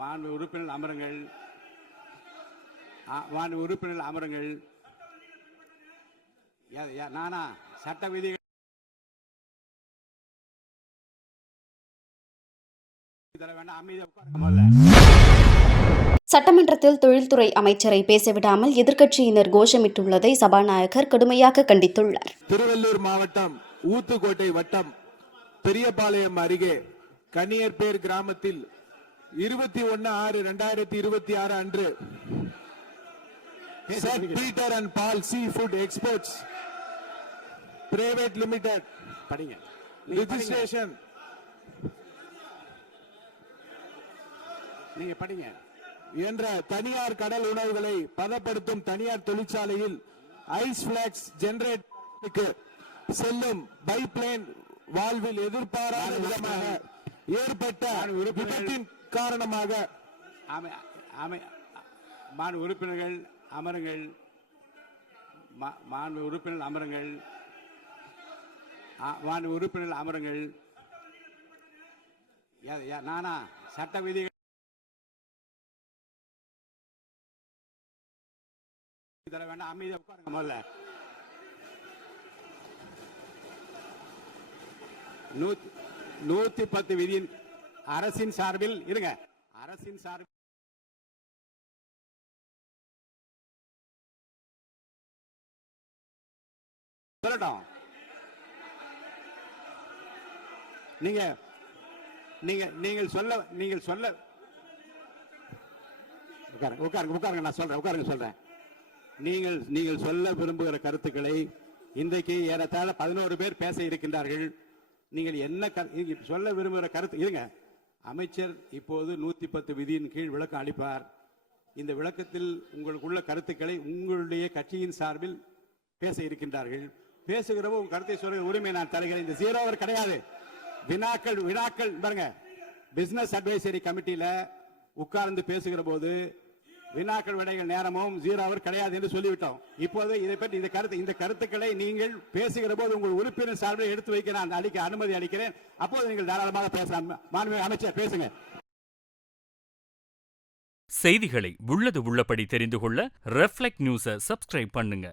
மாண்பு உறுப்பினர் அமருங்கள். மாண்பு உறுப்பினர் அமருங்கள். நானா சட்ட விதிகள் சட்டமன்றத்தில் தொழில்துறை அமைச்சரை பேசவிடாமல் எதிர்க்கட்சியினர் கோஷமிட்டுள்ளதை சபாநாயகர் கடுமையாக கண்டித்துள்ளார். திருவள்ளூர் மாவட்டம் ஊத்துக்கோட்டை வட்டம் பெரியபாளையம் அருகே கனியர்பேர் கிராமத்தில் 21/6/2026 அன்று St Peter and Paul seafood exports private limited படிங்க ரெஜிஸ்ட்ரேஷன் நீங்க படிங்க என்ற தனியார் கடல் உணவுகளை பதப்படுத்தும் தனியார் தொழிற்சாலையில் ஐஸ் பிளாக்ஸ் ஜெனரேட்டருக்கு செல்லும் பைப்லைன் வால்வில் எதிர்பாராத விதமாக ஏற்பட்ட விபத்தின் காரணமாக மாண்பு உறுப்பினர்கள் அமருங்கள். மாண்பு உறுப்பினர் அமருங்கள். மாண்பு உறுப்பினர் அமருங்கள். நானா சட்ட விதிகள் வேண்டாம். அமைதியா உட்காருங்க. முதல்ல 110 விதியின் அரசின் சார்பில் இருங்க. அரசின் சார்பில் சொல்லட்டும். நீங்கள் சொல்ல உட்காருங்க. நான் சொல்றேன். உட்காருங்க. நீங்கள் சொல்ல விரும்புகிற கருத்துக்களை இன்றைக்கு ஏறத்தாழ 11 பேர் பேச இருக்கின்றார்கள். நீங்கள் என்ன சொல்ல விரும்புகிற கருத்து இருங்க. அமைச்சர் இப்போது 110 விதியின் கீழ் விளக்கம் அளிப்பார். இந்த விளக்கத்தில் உங்களுக்குள்ள கருத்துக்களை உங்களுடைய கட்சியின் சார்பில் பேச இருக்கின்றார்கள். பேசுகிறப்போ உங்க கருத்தை சொல்ற உரிமை நான் தருகிறேன். இந்த 0 அவர் கிடையாது. வினாக்கள் பாருங்க. பிசினஸ் அட்வைசரி கமிட்டியில உட்கார்ந்து பேசுகிற போது வினாக்கள் விடைகள் நேரமும் 0 அவர் கிடையாது என்று சொல்லிவிட்டோம். இப்போது இதை பற்றி இந்த கருத்துக்களை நீங்கள் பேசுகிற போது உங்கள் உறுப்பினர் சார்பில் எடுத்து வைக்க நான் அனுமதி அளிக்கிறேன். அப்போது நீங்கள் தாராளமாக பேசலாம். மாண்புமிகு அமைச்சர் பேசுங்க. செய்திகளை உள்ளது உள்ளபடி தெரிந்து கொள்ள ரெஃப்ளெக்ட் நியூஸை சப்ஸ்கிரைப் பண்ணுங்க.